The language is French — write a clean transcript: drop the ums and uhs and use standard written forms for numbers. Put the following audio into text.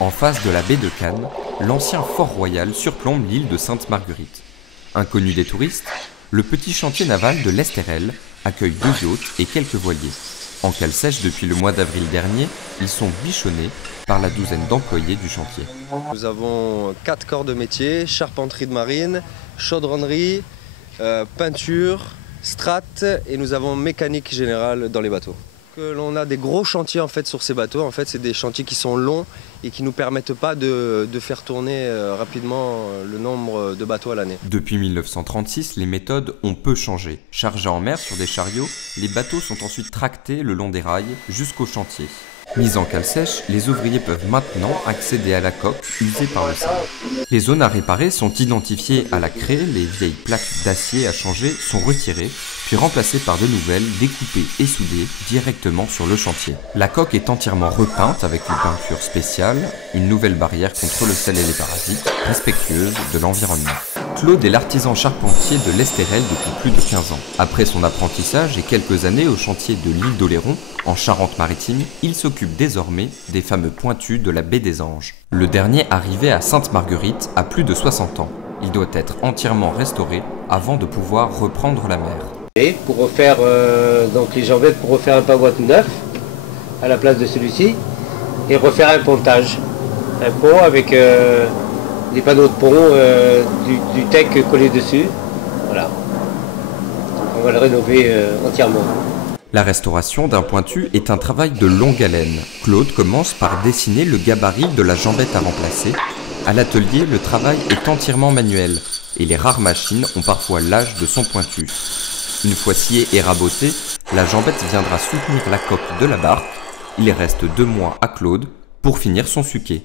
En face de la baie de Cannes, l'ancien fort royal surplombe l'île de Sainte-Marguerite. Inconnu des touristes, le petit chantier naval de l'Estérel accueille 2 yachts et quelques voiliers. En cale sèche depuis le mois d'avril dernier, ils sont bichonnés par la douzaine d'employés du chantier. Nous avons 4 corps de métier: charpenterie de marine, chaudronnerie, peinture, strat, et nous avons mécanique générale dans les bateaux. On a des gros chantiers en fait sur ces bateaux. En fait, c'est des chantiers qui sont longs et qui ne nous permettent pas de faire tourner rapidement le nombre de bateaux à l'année. Depuis 1936, les méthodes ont peu changé. Chargés en mer sur des chariots, les bateaux sont ensuite tractés le long des rails jusqu'au chantier. Mis en cale sèche, les ouvriers peuvent maintenant accéder à la coque usée par le sable. Les zones à réparer sont identifiées à la craie, les vieilles plaques d'acier à changer sont retirées, puis remplacées par de nouvelles découpées et soudées directement sur le chantier. La coque est entièrement repeinte avec une peinture spéciale, une nouvelle barrière contre le sel et les parasites, respectueuse de l'environnement. Claude est l'artisan charpentier de l'Estérel depuis plus de 15 ans. Après son apprentissage et quelques années au chantier de l'île d'Oléron, en Charente-Maritime, il s'occupe désormais des fameux pointus de la baie des Anges. Le dernier arrivé à Sainte-Marguerite a plus de 60 ans. Il doit être entièrement restauré avant de pouvoir reprendre la mer. Et pour refaire donc les jambettes, pour refaire un pavois neuf à la place de celui-ci, et refaire un pontage. Un pont avec des panneaux de pont, du tech collé dessus. Voilà. On va le rénover entièrement. La restauration d'un pointu est un travail de longue haleine. Claude commence par dessiner le gabarit de la jambette à remplacer. À l'atelier, le travail est entièrement manuel et les rares machines ont parfois l'âge de son pointu. Une fois sciée et rabotée, la jambette viendra soutenir la coque de la barque. Il reste 2 mois à Claude pour finir son suquet.